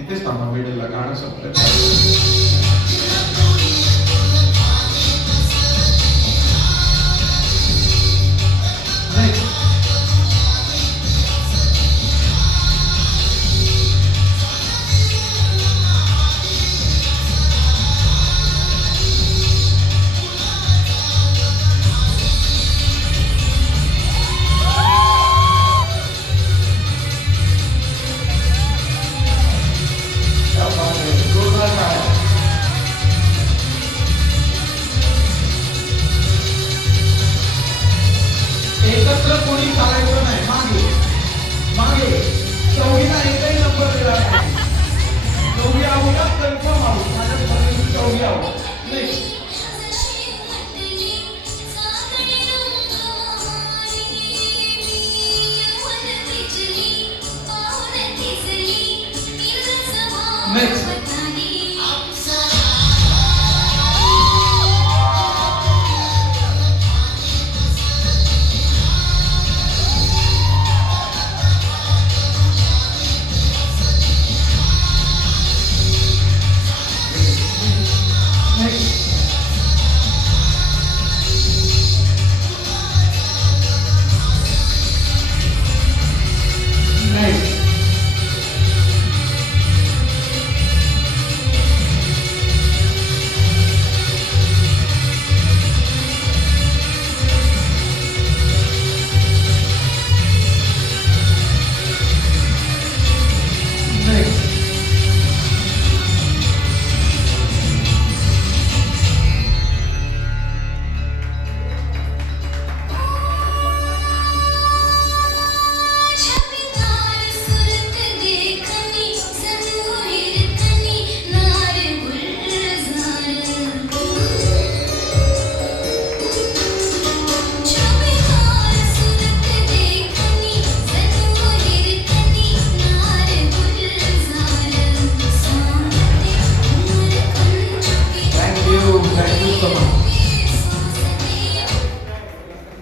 इथेच थांबा मिडलला गाणं संपलं. एकत्र कोणी चालायचं नाही, मागे मागे. चौघीला एकही नंबर दिला नाही. चौघी आहोत कन्फर्म आहोत. माझ्या चौघी आहोत. नेक्स्ट नेक्स्ट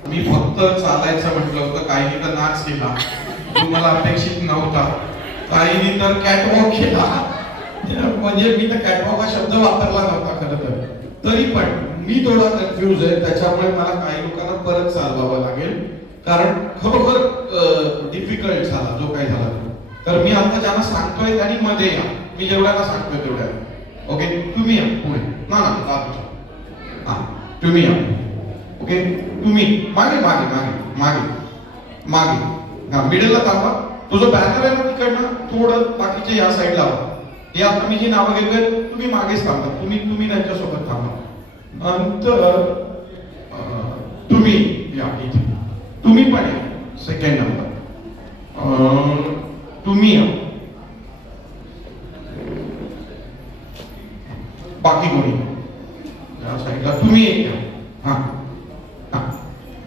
मी फक्त चालायचं म्हटलं होतं, काहींनी तर नाच केला, तुम्हाला अपेक्षित नव्हता. काहींनी तर कॅटवॉक केला, म्हणजे मी तर कॅटवॉक हा शब्द वापरला नव्हता खरं तर. तरी पण मी थोडा कन्फ्युज आहे, त्याच्यामुळे मला काही लोकांना परत चालवावं लागेल, कारण खरोखर डिफिकल्ट झाला जो काही झाला. तर मी आता ज्यांना सांगतोय त्यांनी मध्ये या, मी जेवढ्याला सांगतोय तेवढ्या. ओके, तुम्ही या पुढे. ना हा तुम्ही या. ओके, तुम्ही मागे मागे मागे मागे मागे. हा मिडलला थांबा. तो जो बॅनर आहे ना तिकडनं थोडं बाकीचे या साईडला लावा. हे आता मी जी नावं घेतोय तुम्ही मागेच थांबा. तुम्ही त्यांच्यासोबत थांबा. नंतर तुम्ही या इथे. तुम्ही पण या सेकंड नंबर. तुम्ही या. बाकी कोणी या साईडला. तुम्ही एक या. हा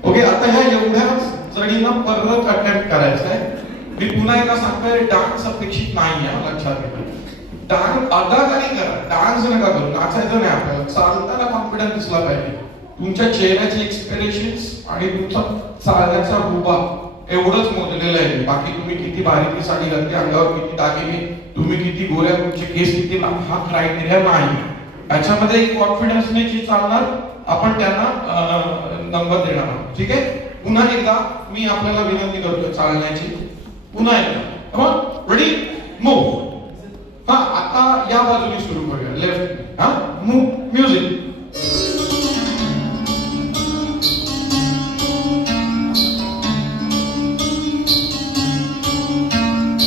ओके, आता ह्या एवढ्याच जणींना परत अटेम्प्ट करायचं आहे. मी पुन्हा एकदा सांगतोय, डान्स अपेक्षित नाही आहे, लक्षात घ्या. डान्स अदाकारी करा, डान्स नका करू. नाचायचं नाही आपल्याला. चालताना कॉन्फिडन्स दिसला पाहिजे. तुमच्या चेहऱ्याचे एक्सप्रेशन्स आणि तुमचा चालण्याचा रुबाब एवढंच मोजलेलं आहे. बाकी तुम्ही किती बारीकी साडी घालते, अंगावर किती दागिने, तुम्ही किती गोऱ्या, तुमचे केस किती, हा क्रायटेरिया नाही. याच्यामध्ये एक कॉन्फिडन्सने जी चालणार, आपण त्यांना नंबर देणार आहोत. ठीक आहे. पुन्हा एकदा मी आपल्याला विनंती करतो चालण्याची. पुन्हा एकदा रेडी, मूव. हा आता या बाजूने सुरू करूया, लेफ्ट. हा मूव, म्युझिक.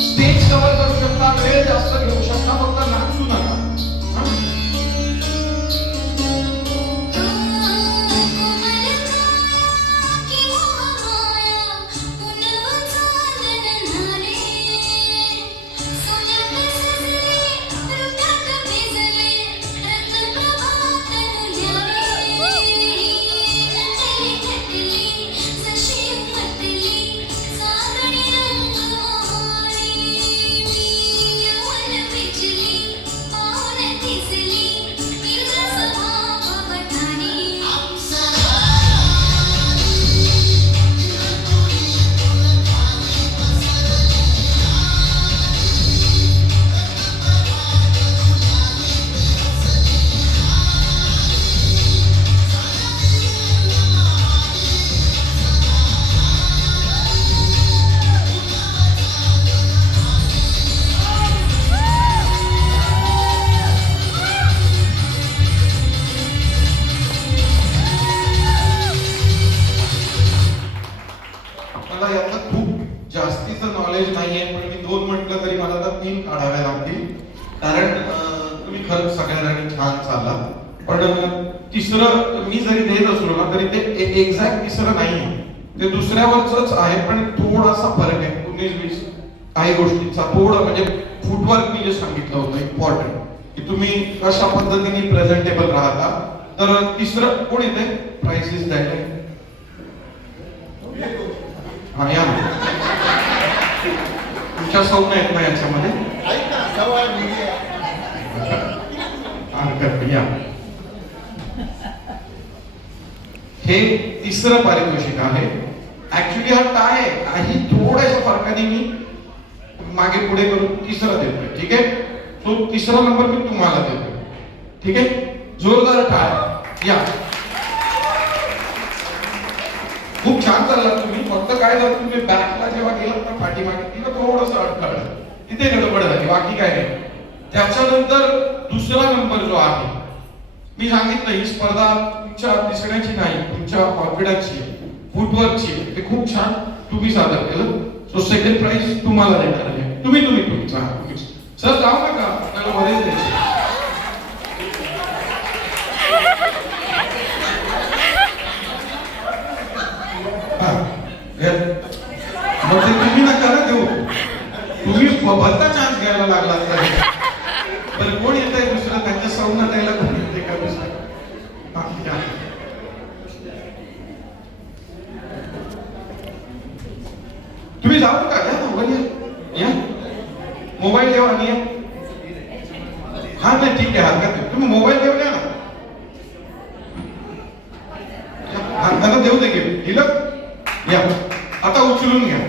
स्टेज कव्हर करू शकता, वेळ जास्त घेऊ शकता, फक्त नाचू नका. माहिती, कारण तुम्ही खरंच सगळ्यांनी छान चालला, पण तिसरं मी जरी देत असलो ना तरी ते एक्झॅक्ट तिसरं नाही, ते दुसऱ्यावरच आहे, पण थोडासा फरक आहे 19-20 काही गोष्टींचा. थोडं म्हणजे फुटवर्क मी जे सांगितलं होतं इम्पॉर्टंट, की तुम्ही कशा पद्धतीने प्रेझेंटेबल राहता. तर तिसरं कोण येते प्राइसेस द्यायला? हा या, तुमच्या सौम्य आहेत ना याच्यामध्ये? या, हे तिसरं पारितोषिक आहे. ऍक्च्युली हा टाय आहे, काही थोड्याशा फरकाने मी मागे पुढे करून तिसरा देतोय. ठीक आहे, तो तिसरा नंबर मी तुम्हाला देतोय. ठीक आहे, जोरदार टाय. या, खूप छान चालला तुम्ही. फक्त काय झालं, तुम्ही बॅकला जेव्हा गेलात ना पाठीमागे, तिथं थोडंसं अडखळलं, तिथे गडबड झाली, बाकी काय नाही. त्याच्यानंतर दुसरा नंबर जो आहे, मी सांगितलं ही स्पर्धा तुमच्या दिसण्याची नाही, तुमच्या कॉन्फिडन्सची, फुटवर्कची. ते खूप छान तुम्ही सादर केलं. सो सेकंड प्राइज तुम्हाला देणार आहे. तुम्ही सर जाऊ नका, आपल्याला बरेच द्यायचे. मग ते तुम्ही नका ना देऊ, तुम्ही भलता चान्स घ्यायला लागला. तर कोण येत आहे दुसरं, त्यांच्या सौम्य द्यायला कोण येते का दुसरं? तुम्ही जाऊ नका, या मोबाईल या, मोबाईल देवा आणि या. हा नाही ठीक आहे, हरकत नाही, तुम्ही मोबाईल देऊन या ना. त्यांना देऊ दे, दिलं या. आता उचलून घ्या.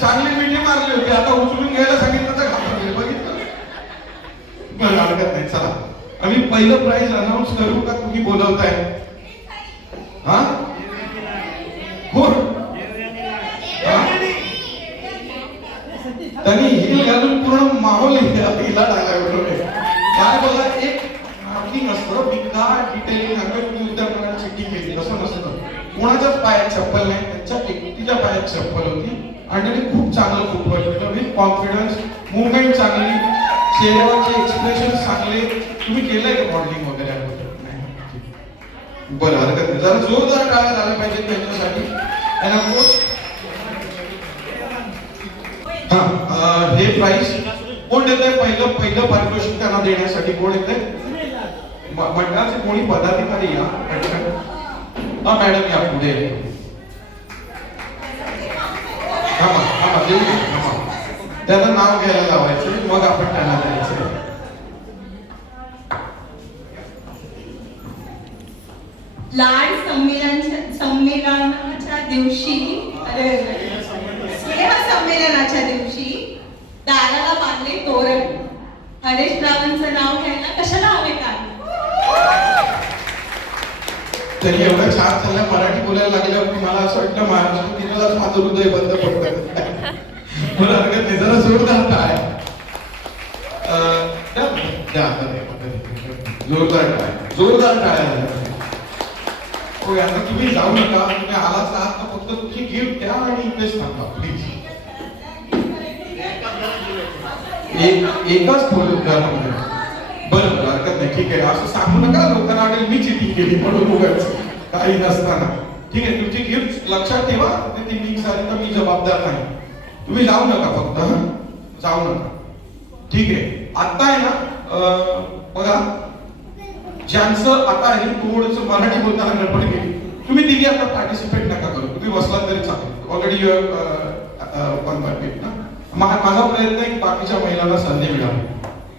चांगली मिठी मारली होती, आता उचलून घ्यायला सांगितलं तर घाबरले. बघितलं, बरं हरकत नाही. चला आम्ही पहिलं प्राइज अनाऊन्स करू का तुम्ही बोलवताय? हा कोण? त्यांनी हिल घालून पूर्ण माहोल हिला टाकलाय. बरोबर काय बघा, एक मार्किंग असतं, एकदा डिटेलिंग अगर तुम्ही उद्या कोणाला चिठ्ठी केली तसं नसतं. कोणाच्याच पायात चप्पल नाही, त्यांच्या एकटीच्या पायात चप्पल होती आणि त्यांनी खूप चांगलं फुटवर्क केलं, विथ कॉन्फिडन्स, मुवमेंट चांगली, चेहऱ्यावरचे एक्सप्रेशन चांगले. तुम्ही केलंय का मॉडेलिंग वगैरे? बरं हरकत नाही, जरा जोरदार टाळ्या झाल्या पाहिजे त्यांच्यासाठी. हा, हे प्राइस कोण देत आहे? पहिलं पारितोषिक त्यांना देण्यासाठी कोण येत आहे? मंडळाचे कोणी पदाधिकारी या. हा मॅडम या पुढे. देऊ त्यांना नाव घ्यायला लावायचं, मग आपण त्यांना द्यायचं. लाड संमेलनाच्या दिवशी, स्नेह संमेलनाच्या दिवशी दाराला बांधले तोरण. हरेश रावांचं नाव घ्यायला कशाला हवे का? त्यांनी एवढं छान चाललं, मराठी बोलायला लागल्यावर मला असं वाटतं महाराष्ट्रात माझं हृदय बंद पडतं. मला हरकत नाही, जरा जोरदार टाळ्या. जोरदार टाळ्या. हो, आता तुम्ही जाऊ नका, तुम्ही आलाच आहात तर फक्त तुमची गिफ्ट द्या आणि इथेच थांबा प्लीज. एकच बोलून द्या. बरं हरकत नाही, ठीक आहे. असं सांगू नका लोकांना वाटेल मी चिटिंग केली म्हणून उगाच, काही नसताना. ठीक आहे, तुमची गिफ्ट लक्षात ठेवा, ती लीक झाली तर मी जबाबदार नाही. तुम्ही जाऊ नका, फक्त जाऊ नका. ठीक आहे, आता आहे ना बघा, ज्यांचं आता आहे थोडंसं मराठी बोलताना गडबड केली, तुम्ही तिघे आता पार्टिसिपेट नका करू, तुम्ही बसलात तरी चालेल. ऑलरेडी वन परफेक्ट ना. माझा प्रयत्न आहे की बाकीच्या महिलांना संधी मिळावी.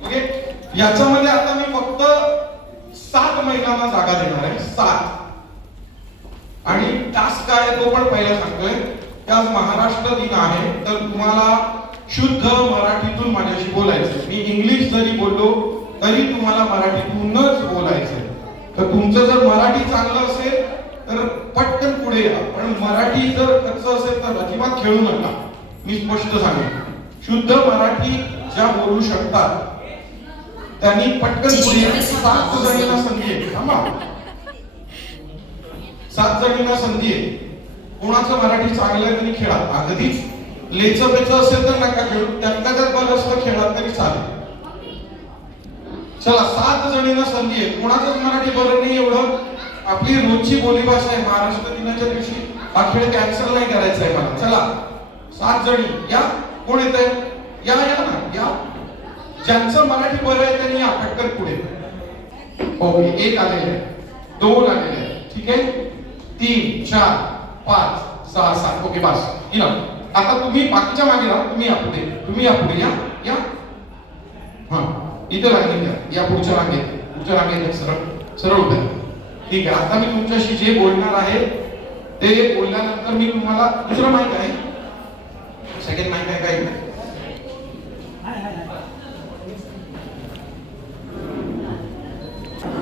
ओके, याच्यामध्ये आता मी फक्त 7 महिलांना जागा देणार आहे, 7. आणि टास्क काय तो पण पहिला सांगतोय की आज महाराष्ट्र दिन आहे, तर तुम्हाला शुद्ध मराठीतून माझ्याशी बोलायचं. मी इंग्लिश जरी बोललो तरी तुम्हाला मराठीतूनच बोलायचं. तर तुमचं जर मराठी चांगलं असेल तर पटकन पुढे या, पण मराठी जर कच्चं असेल तर अजिबात खेळू नका. मी स्पष्ट सांगेन, शुद्ध मराठी ज्या बोलू शकतात त्यांनी पटकन पुढे या. 7 जणींना संधी आहे. थांबा, 7 जणींना संधी आहे. कोणाचं मराठी चांगलं आहे त्यांनी खेळा. अगदीच लेचं बेचं असेल तर नका खेळू, त्यांना जर बरं असलं खेळा तरी चालेल. चला 7 जणींना संधी आहे. कोणाचंच मराठी बरं नाही एवढं. आपली रोजची बोलीभाषा आहे. महाराष्ट्र दिनाच्या दिवशी हा खेळ कॅन्सल नाही करायचा आहे मला. चला 7 जणी या. कोण येत आहे? या या ना या. ज्यांचं मराठी बरं आहे त्यांनी या पटकन पुढे. ओके, 1 आलेले आहे, 2 आलेले आहे, ठीक आहे, 3 4 5 6 7. ओके बस इला. आता तुम्ही बाकीच्या मागे राहा. तुम्ही या पुढे, तुम्ही या पुढे या या. हा इथे रांगेत या. या पुढच्या रांगेत सरळ सरळ उभ्या. ठीक आहे. आता मी तुमच्याशी जे बोलणार आहे ते बोलल्यानंतर मी तुम्हाला दुसरं माहित आहे, सेकंड माहित आहे काय?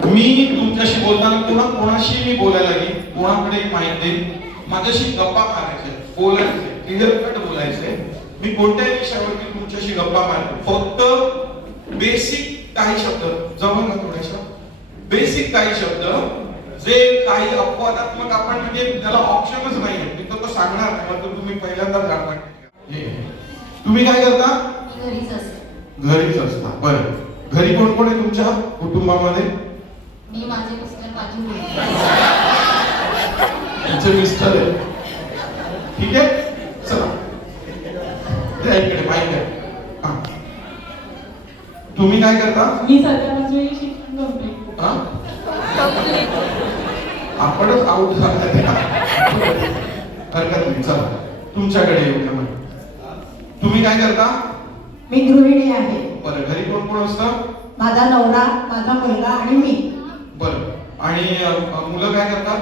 मी तुमच्याशी बोलताना कोणाशी मी बोलायला लागेल, कोणाकडे माहित देईल, माझ्याशी गप्पा मारायचे, बोलायचे, क्लिअर कट बोलायचे. मी कोणत्याही विषयावरती तुमच्याशी गप्पा मारेन. फक्त बेसिक काही शब्द जवळ ना थोडेशा, बेसिक काही शब्द जे काही अपवादात्मक आपण म्हणजे त्याला ऑप्शनच नाही आहे, मी तो सांगणार नाही. मग तुम्ही पहिल्यांदाच गाठणार. तुम्ही काय करता? घरीच असता. बरं, घरी कोण कोण आहे तुमच्या कुटुंबामध्ये? मी, माझे मिस्टर, माझी मुलगी. तुमचे मिस्टर आहे, ठीक आहे. चला त्या इकडे माहिती आहे. तुम्ही काय करता? मी सध्या माझे शिक्षण कंप्लीट. आपणच आउट झाला. हरकत नाही. चला तुमच्याकडे येऊ. तुम्ही काय करता? मी गृहिणी आहे. बरं, घरी कोण कोण असतं? माझा नवरा, माझा मुलगा आणि मी. बरं, आणि मुलं काय करतात?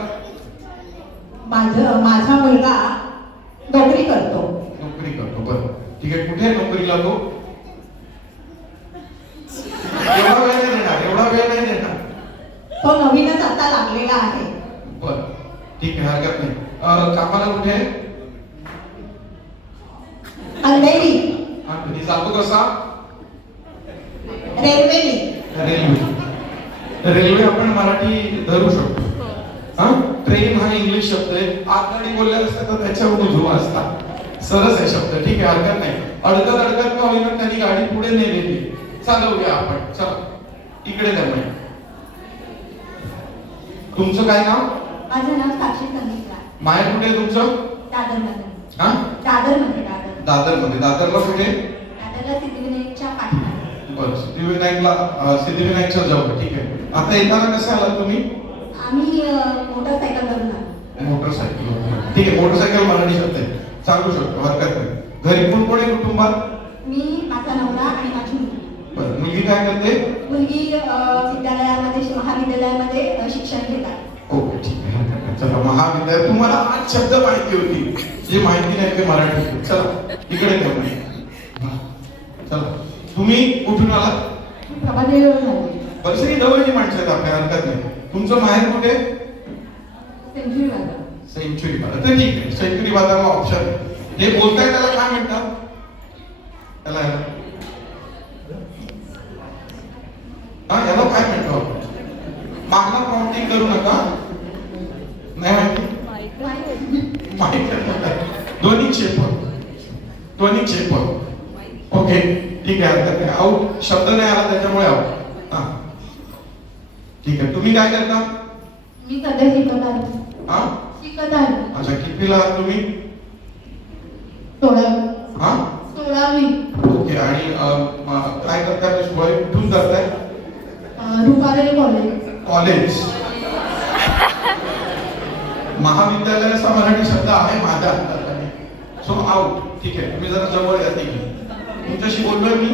माझा मुलगा नोकरी करतो. नोकरी करतो. बरं, ठीक आहे. कुठे नोकरीला तो? एवढा वेळ नाही देणार. तो नवीनच आता लागलेला आहे. बरं, ठीक आहे, हरकत नाही. कामाला कुठे आहे? अंधेरी. घरी जातो कसा? रेल्वे आपण मराठी धरू शकतो. हा, ट्रेन हा इंग्लिश शब्द आहे. आगगाडी बोललेला असतं तर त्याच्यावर उजवा असता. सरस आहे शब्द, ठीक आहे, हरकत नाही. अडकत का होईना त्यांनी गाडी पुढे नेलेली. चालवूया आपण. चला इकडे द्या. तुमचं काय नाव? माझं नाव साक्षी संगीता. माहेर कुठे आहे तुमचं? दादरमध्ये. हा, दादरमध्ये. दादरमध्ये. दादरला कुठे? दादरला सिद्धिविनायकच्या पाठीमागे. बरं, सिद्धिविनायकच्या जवळ, ठीक आहे. आता येताना कसं आलात तुम्ही? आम्ही मोटरसायकलवरून आलो. मोटरसायकल, ठीक आहे. मोटरसायकल मराठी शब्द आहे, चालू शकतो, हरकत नाही. घरी कोण कोण आहे कुटुंबात? मी, माझा नवरा आणि माझी मुलगी. बरं, मुलगी काय करते? मुलगी विद्यालयामध्ये, महाविद्यालयामध्ये शिक्षण घेत आहे. ओके, ठीक आहे, हरकत नाही. चला, महाविद्यालय. तुम्हाला 8 शब्द माहिती होती, जे माहिती नाही ते मराठी. चला इकडे द्या. चला, तुम्ही कुठून आलात? प्रभादेवीवरून आलो. बरं, सगळी जवळची माणसं आहेत आपल्या, हरकत नाही. तुमचं माहेर कुठे? सेंचुरी बाजार. सेंचुरी बाजार. तर ठीक आहे, सेंचुरी बाजारला ऑप्शन. हे बोलताय त्याला काय म्हणतात? त्याला याला काय म्हणतो? मागणं काउंटिंग करू नका. नाही माहिती? दोन्ही क्षेत्र. ओके, ठीक आहे, हरकत नाही. आउट शब्द नाही आला त्याच्यामुळे आउट. हा, ठीक आहे. तुम्ही काय करता? मी सध्या शिकत आहे. हा, शिकत आहे. अच्छा, कितवीला आहात तुम्ही? 16वी. हा, 16वी. ओके. आणि काय करताय? कुठून करताय? रुपारेल कॉलेज. कॉलेज. महाविद्यालयाचा मराठी शब्द आहे माझ्या हाताखाली. सो आउट, ठीक आहे. तुम्ही जरा जवळ या. तुमच्याशी बोललोय मी.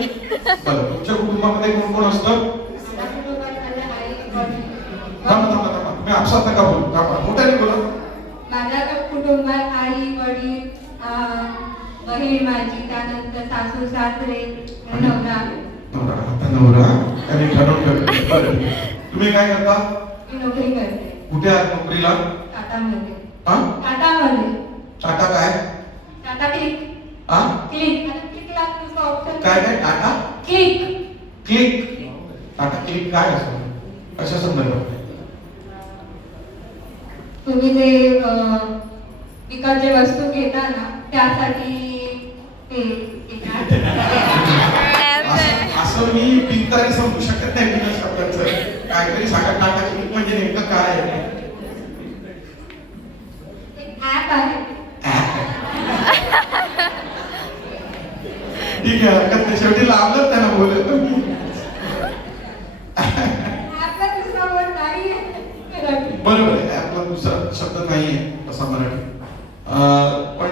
बरं, तुमच्या कुटुंबामध्ये कोण कोण असतं? थांबा, तुम्ही आपसात नका बोलू. मोठ्याने बोला. माझ्या कुटुंबात आई, वडील, बहीण माझी, त्यानंतर सासू सासरे, नवरा. नवरा आणि ठरवून ठेवलं. बरं, तुम्ही काय करता? मी नोकरी करते. कुठे आहात नोकरीला? टाटामध्ये. हा, टाटामध्ये. टाटा काय? टाटा क्लिक. हा, क्लिक. आता क्लिक लागतो ऑप्शन. काय टाटा क्लिक. टाटा क्लिक काय असतं? कशा संदर्भात? तुम्ही जे विकत जे वस्तू घेता ना त्यासाठी असं मी बिनतारी समजू शकत नाही बिना शब्दांचं. काहीतरी सांगा, टाटा क्लिक म्हणजे नेमकं काय आहे? ऍप आहे. ठीक आहे, हरकत नाही. शेवटी लावलं त्यांना बोलत तुम्ही. ऍपला दुसरा word नाहीये. बरोबर आहे, ऍपला दुसरा शब्द नाहीये असा मराठी. पण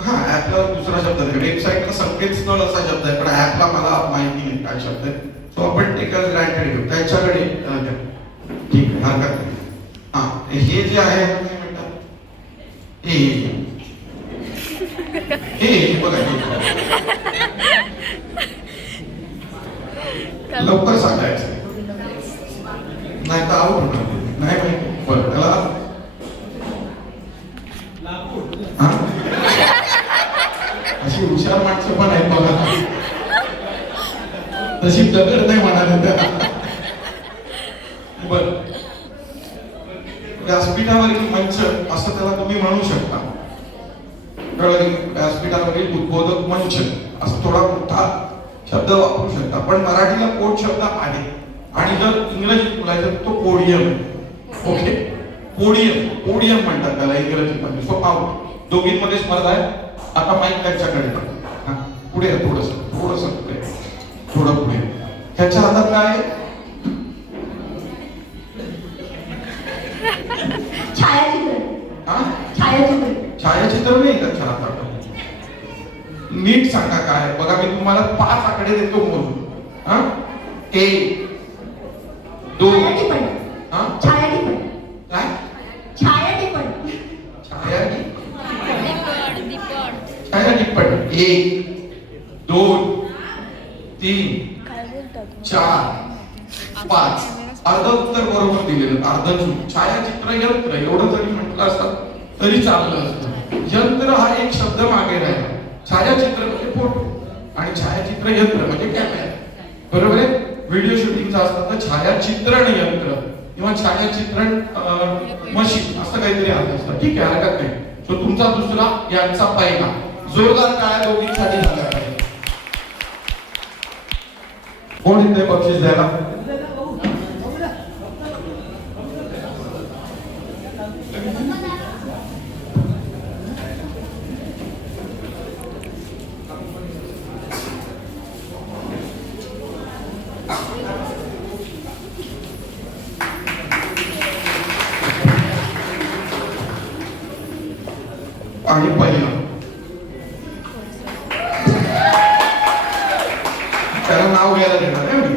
हा, ऍपला दुसरा शब्द नाही. वेबसाईटला संकेतस्थळ असा शब्द आहे, पण ऍपला मला माहिती नाही काय शब्द आहे. सो आपण टेक अस ग्रँटेड घेऊ. त्याच्याकडे द्या. ठीक आहे, हरकत नाही. हा, हे जे आहे काय म्हणतात? हे बघा, हे लवकर सांगायचं नाही तर आवड होणार नाही माहिती. बरं, त्याला हा? अशी हुशार माणसं पण आहेत बघा, तशी दगड नाही म्हणाले त्याला. बर, व्यासपीठावरील मंच असं त्याला तुम्ही म्हणू शकता. व्यासपीठावरील उद्बोधक मंच असं थोडा मोठा शब्द वापरू शकता. पण मराठीला पोट शब्द आहे, आणि जर इंग्रजीत बोलायचं तर तो पोडियम. ओके, पोडियम, पोडियम म्हणतात त्याला इंग्रजीमध्ये. सो पाहू, दोघींमध्ये स्पर्धा आहे. आता माईक त्यांच्याकडे टाका. पुढे थोडस थोडस पुढे, थोडं पुढे. त्याच्या हातात काय आहे? छायाचित्र. हा, छायाचित्र. छायाचित्र नाही त्याच्या हातात. नीट सांगा काय. बघा, मी तुम्हाला 5 आकडे देतो मोजून. हा, 1 2 छायाटिपण. हा, छायाटिपण. काय? छायाटिपण. छायाटिपण. 1 2 3 4 5. अर्ध उत्तर बरोबर दिलेलं, अर्ध चूक. छायाचित्र यंत्र एवढं जरी म्हटलं असतं तरी चाललं असतं. यंत्र हा एक शब्द मागे राहिला. छायाचित्र म्हणजे फोटो आणि छायाचित्र यंत्र म्हणजे कॅमेरा. बरोबर आहे. व्हिडिओ शूटिंगचं असतं तर छायाचित्रण यंत्र किंवा छायाचित्रण मशीन असं काहीतरी आलं असतं. ठीक आहे, हरकत नाही. सो तुमचा दुसरा, यांचा पहिला. जोरदार टाळ्या दोघींसाठी झाला पाहिजे. कोण येते बक्षीस द्यायला? आणि पहिला त्याला नाव घ्यायला देणार आहे मी.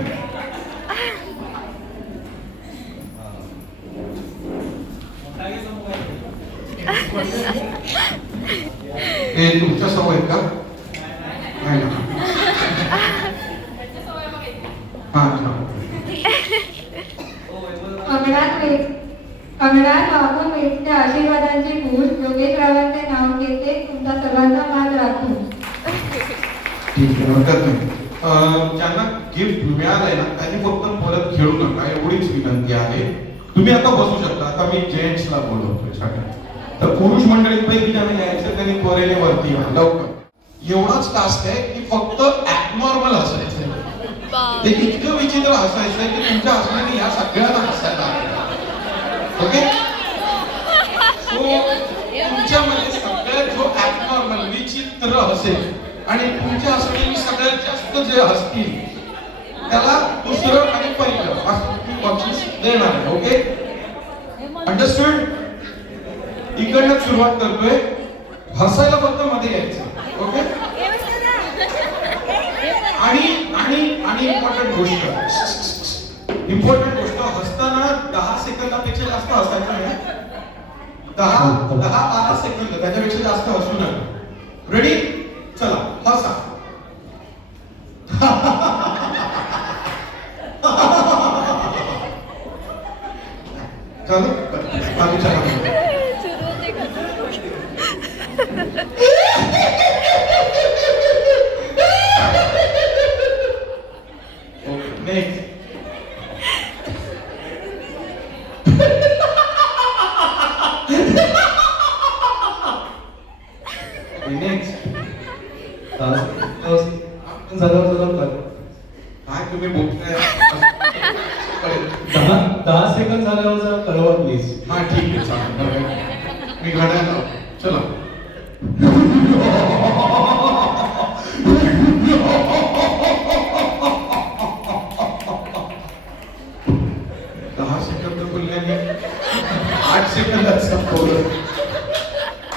हे तुमच्या सवय का? नाही ना. हा, अंगणात वाहून भेटत्या आशीर्वादांची भूल योगेश्वरांचे नाव घेते तुमचा सर्वांचा मान राखून. ठीक आहे, हरकत नाही. ज्यांना गिफ्ट मिळालंय ना त्यांनी फक्त परत खेळू नका, एवढीच विनंती आहे. तुम्ही आता बसू शकता. आता मी जेंट्सला बोलवतोय सगळ्यांना. तर पुरुष मंडळींपैकी ज्यांना यायचं त्यांनी त्वरेने वरती या लवकर. एवढाच टास्क आहे की फक्त ऍबनॉर्मल हसायचं. ते इतकं विचित्र हसायचंय की तुमच्या हसण्याने या सगळ्यांना हसायला लागलं. ओके, सो तुमच्यामध्ये सगळ्यात जो ऍबनॉर्मल विचित्र हसेल आणि तुमच्या हसण्याने सगळ्यात जास्त जे हसतील त्याला दुसरं आणि पहिलं असं बक्षीस देणार आहे. Okay, understood? इकडनं सुरुवात करतोय. हसायला फक्त मध्ये यायचं. ओके, आणि इम्पॉर्टंट गोष्ट हसताना 10 सेकंदापेक्षा जास्त हसायचं नाही. 10-12 सेकंद त्याच्यापेक्षा जास्त हसू नका. रेडी? चला, हसा. चलो, नेक्स्ट. नेक्स्ट. वाजलं तर काय तुम्ही बोलताय? 10 सेकंद झाल्यावर जरा कळवा प्लीज. हा ठीक आहे चालेल. मी घड्याळ लावतो. चला. 10 सेकंद बोलल्याने 8 सेकंदात संपवलं.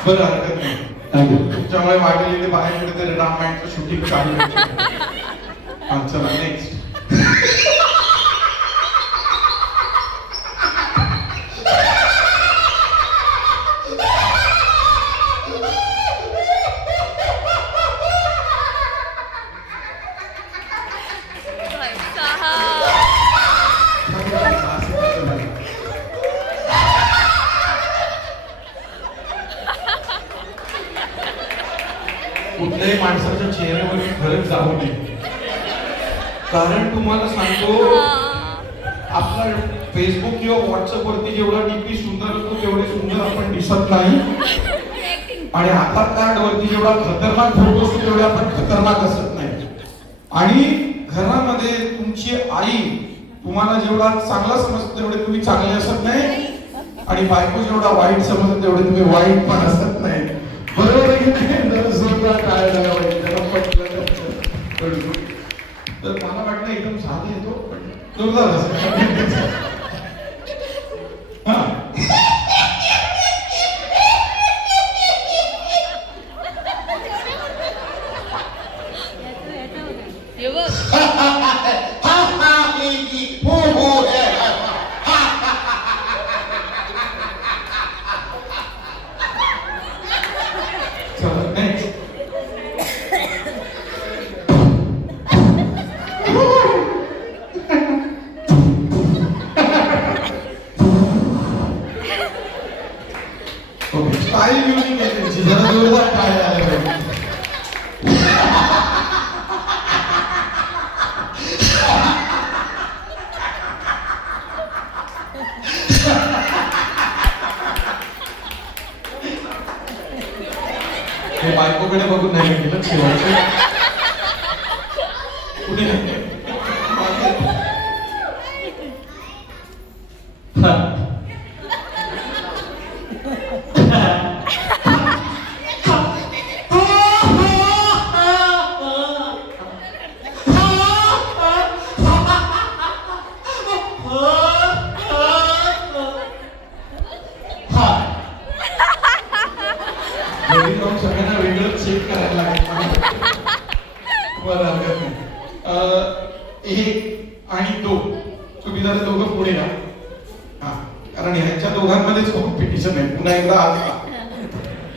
बरं हरकत नाही. थँक्यू. तुमच्यामुळे वाटेल ते बाहेर कुठेतरी रामायणचं शूटिंग चालू आहे. हा, चला नेक्स्ट. कुठल्याही माणसाच्या चेहऱ्यावर फरक जाऊ नये. कारण तुम्हाला सांगतो, आपला फेसबुक किंवा व्हॉट्सअप वरती जेवढा डीपी सुंदर असतो तेवढे सुंदर आपण दिसत नाही. आणि आधार कार्ड वरती जेवढा खतरनाक फोटो असतो तेवढे आपण खतरनाक असत नाही. आणि घरामध्ये तुमची आई तुम्हाला जेवढा चांगला समजते तेवढे तुम्ही चांगले असत नाही. आणि बायको जेवढा वाईट समजते तेवढे तुम्ही वाईट पण असत नाही. बरोबर आहे की नाही? जरा जोरदार टाळ्या लावा पाहिजे. त्याला पटलं तर मला वाटलं एकदम साधं येतो पण जोरदार असं. हा चला नेक्स्ट. ओके स्टाईल युनिक आहे त्यांची. जरा जोरदार टाळ्या आल्या पाहिजे. हे बायकोकडे बघून नाही केलं शेवटचं. कुठे घरी जाऊन सगळ्यांना वेगळं चेक करायला लागेल. बरं हरकत नाही. 1 आणि 2 तुम्ही जरा दोघं पुढे या. हा कारण ह्यांच्या दोघांमध्येच कॉम्पिटिशन आहे. पुन्हा एकदा आज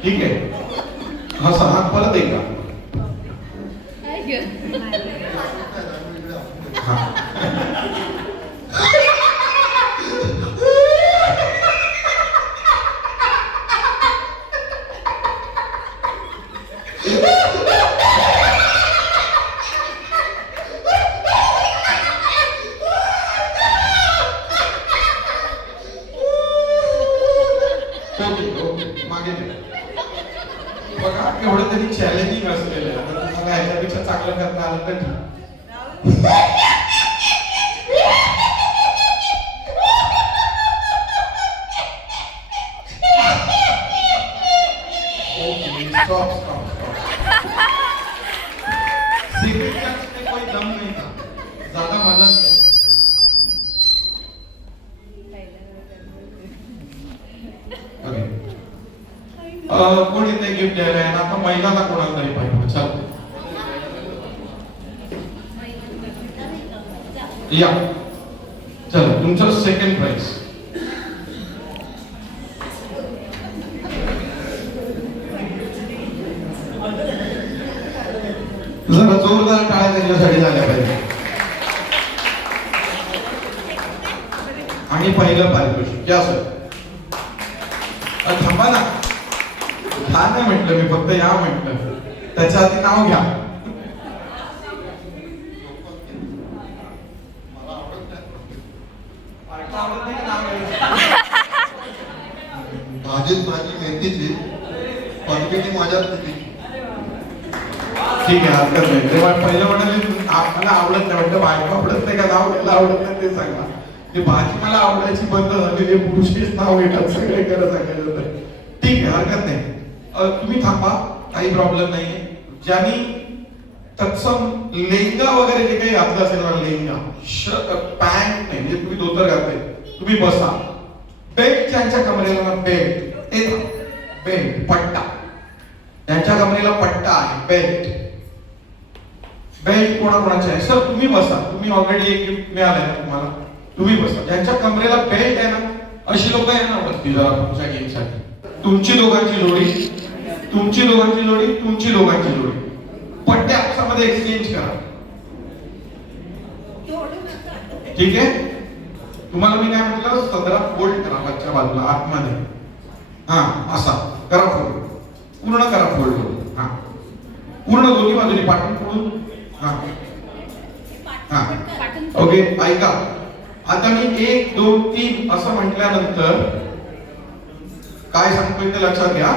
ठीक आहे. हा सहा परत एकदा. हा मागे बघा एवढं तरी चॅलेंजिंग असलेलं आहे. आता तुम्हाला ह्याच्यापेक्षा चांगलं करता आलं तर स्टॉप स्टॉप सिगरेट का कोई दम नहीं था. ज्यादा मजा नहीं. कोण येते गिफ्ट द्यायला? आणि आता महिलाला कोणाला तरी पाहिजे. चल या चल तुमचं सेकंड प्राइज. जरा जोरदार टाळ्या त्यांच्यासाठी झाल्या पाहिजे. आणि पहिलं पारितोषिक या सर. थांबा ना. हा नाही म्हटलं मी, फक्त या म्हटलं. त्याच्या आधी नाव घ्या. भाजीत भाजी मेथीची क्वांटिटी माझ्यात किती. ठीक आहे हरकत नाही. तेव्हा पहिलं म्हणाले मला आवडत नाही म्हटलं बायको आवडत नाही का नाव घ्यायला आवडत नाही ते सांगा. ते भाजी मला आवडायची बंद झाली ते पुरुषच नाव घेतात सगळे करत सांगायचं तर ठीक आहे हरकत नाही. तुम्ही थांबा काही प्रॉब्लेम नाहीये. ज्यांनी तत्सम लेंगा वगैरे जे काही घातलं असेल ना लेंगा पॅन्ट नाही म्हणजे तुम्ही धोतर घातले तुम्ही बसा. बेल्ट ज्यांच्या कमरेला ना बेल्ट ते बेल्ट पट्टा ज्यांच्या कमरेला पट्टा आहे बेल्ट बेल्ट कोणाकोणाचे आहे सर तुम्ही बसा. तुम्ही ऑलरेडी एक गिफ्ट मिळालंय ना तुम्हाला तुम्ही बसा. ज्यांच्या कमरेला बेल्ट आहे ना अशी लोक आहे ना वरती जरा तुमच्या गेमसाठी. तुमची दोघांची जोडी तुमची दोघांची जोडी तुमची दोघांची जोडी पट्टे आपसामध्ये एक्सचेंज करा. ठीक आहे. तुम्हाला मी काय म्हटलं 17 फोल्ड करा वरच्या बाजूला आतमध्ये. हा असा करा फोल्ड पूर्ण करा फोल्ड. हा पूर्ण दोन्ही बाजूनी पाठवून पुढून. हा हा ओके ऐका आता मी 1 2 3 असं म्हटल्यानंतर काय सांगतोय ते लक्षात घ्या.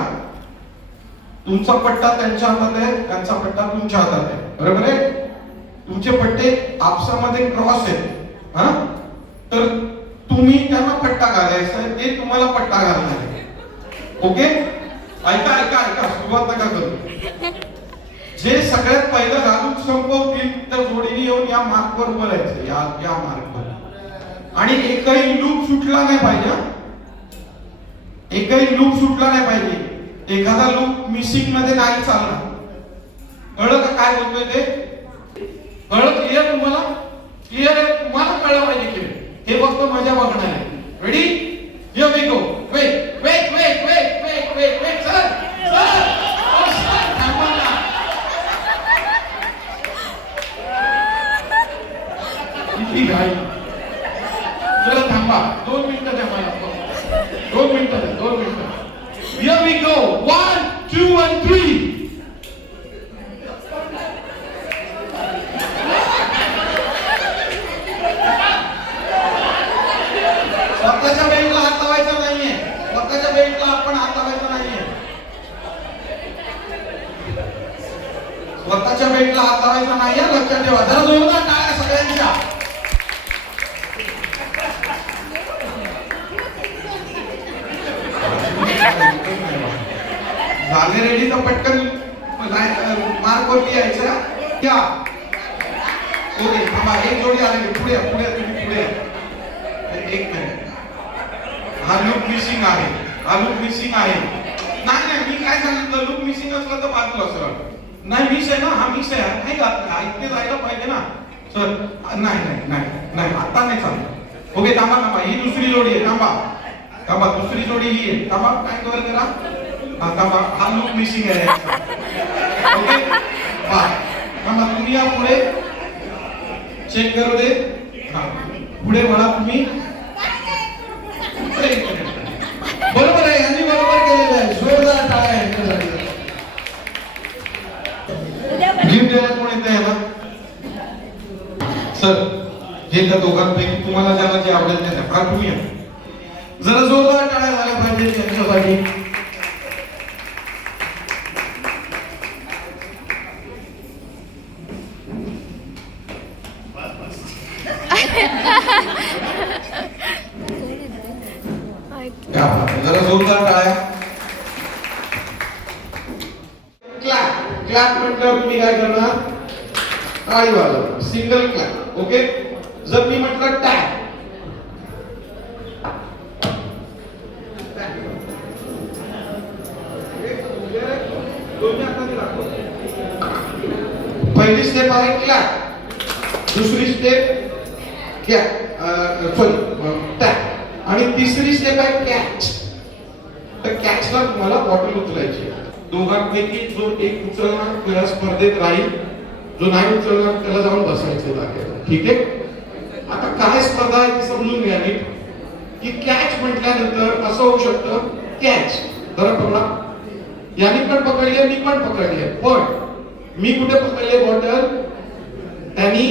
तुमचा पट्टा त्यांच्या हातात आहे त्यांचा पट्टा तुमच्या हातात आहे बरोबर आहे. तुमचे पट्टे आपसामध्ये क्रॉस आहेत हा तर तुम्ही त्यांना पट्टा घालायचा आहे ते तुम्हाला पट्टा घालणार आहे. ओके ऐका ऐका ऐका सुरुवात नका करू. जे सगळ्यात पहिलं घालून संपवतील त्या जोडीने येऊन या मार्कवर बोलायचं या मार्कवर आणि एकही लूप सुटला नाही पाहिजे. एकही लूप सुटला नाही पाहिजे. एखादा लूप मिसिंग मध्ये नाही चालणार. कळलं का काय बोलतोय ते? कळलं क्लिअर तुम्हाला? क्लिअर आहे तुम्हाला कळलं पाहिजे क्लिअर. हे फक्त मजा बघणार आहे. Ready here we go. Wait wait wait wait wait wait wait sir sir थांबा ना. किती घाई. जरा थांबा 2 मिनिटं द्या मला. 2 मिनिटं द्या 2 मिनिटं. Here we go. 1 2 and 3. स्वतःच्या बेल्टला हात लावायचा नाहीये. स्वतःच्या बेल्टला आपण हात लावायचा नाहीये. स्वतःच्या बेल्टला हात लावायचा नाहीये लक्षात ठेवा. जरा जोरदार टाळ्या सगळ्यांच्या. झाले रेडी तर पटकन मार्क वरती यायचं. या ओके थांबा एक जोडी आले पुढे पुढे तुम्ही पुढे. एक मिनिट हा लूप मिसिंग आहे. हा लूप मिसिंग आहे. नाही नाही मी काय सांगितलं लूप मिसिंग असलं तर बाजूला असं नाही मिस आहे ना. हा मिस आहे नाही का इथे जायला पाहिजे ना सर. नाही नाही नाही नाही आता नाही चालत. ओके थांबा थांबा ही दुसरी जोडी आहे. थांबा थांबा दुसरी जोडी ही आहे. थांबा काय कव्हर करा. हा थांबा हा लूप मिसिंग आहे. ओके थांबा तुम्ही या पुढे चेक करू दे. हा पुढे वळा तुम्ही. बरोबर आहे यांनी बरोबर केलेलं आहे. जोरदार टाळ्या यांच्यासाठी. गिफ्ट द्यायला कोण येत आहे ना सर. हे त्या दोघांपैकी तुम्हाला ज्याला जे आवडेल ते द्या. तुम्ही या जरा जोरदार टाळ्या झाल्या पाहिजे त्यांच्यासाठी. जरा जोरदार टाळ्या. क्लॅप क्लॅप म्हटल्यावर तुम्ही काय करणार टाळी वाजवणार. Single clap. ओके जर मी म्हटलं टॅप पहिली स्टेप आहे क्लॅप. दुसरी स्टेप टॅप आणि तिसरी स्टेप आहे कॅच. तर कॅचला तुम्हाला बॉटल उचलायची. दोघांपैकी जो एक उचलणार त्याला स्पर्धेत राहील. जो नाही उचलणार त्याला जाऊन बसायचं जागेवर. ठीक आहे. आता काय स्पर्धा आहे ती समजून घ्या नीट. की कॅच म्हटल्यानंतर असं होऊ शकतं कॅच जरा पकडा. यांनी पण पकडली मी पण पकडली पण मी कुठे पकडले बॉटल त्यांनी.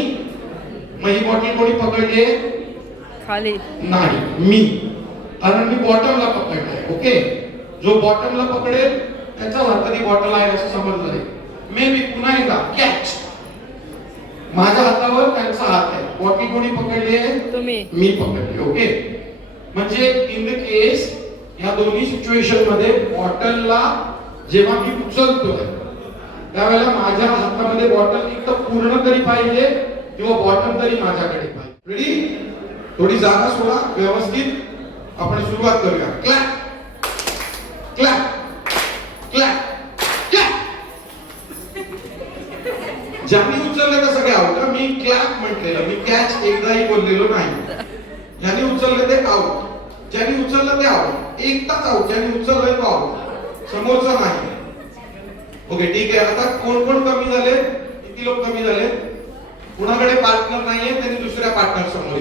मग ही बॉटल कोणी पकडली खाली नाही मी कारण मी बॉटमला पकडले. ओके जो बॉटमला पकडेल त्याच्या हातात ही बॉटल आहे असं समजलं. मे बी पुन्हा एकदा कॅच माझ्या हातावर त्यांचा हात आहे. बॉटल कोणी पकडली आहे? तुम्ही. मी पकडली. ओके, म्हणजे इन द केस या दोन्ही सिच्युएशन मध्ये बॉटलला जेव्हा मी उचलतोय त्यावेळेला माझ्या हातामध्ये बॉटल एक तर पूर्ण तरी पाहिजे किंवा बॉटल तरी माझ्याकडे पाहिजे. रेडी? थोडी जागा सोडा, व्यवस्थित आपण सुरुवात करूया. Clap clap clap clap. ज्यांनी उचललं का सगळे आउट. मी क्लॅप म्हटलेलं, मी कॅच एकदाही बोललेलो नाही. ज्यांनी उचललं ते आउट, ज्यांनी उचललं ते आउट. एकटाच आउट, ज्यांनी उचललंय तो आउट, समोरचा नाही. ओके ठीक आहे. आता कोण कोण कमी झाले? किती लोक कमी झाले? कुणाकडे पार्टनर नाहीये त्यांनी दुसऱ्या पार्टनर समोर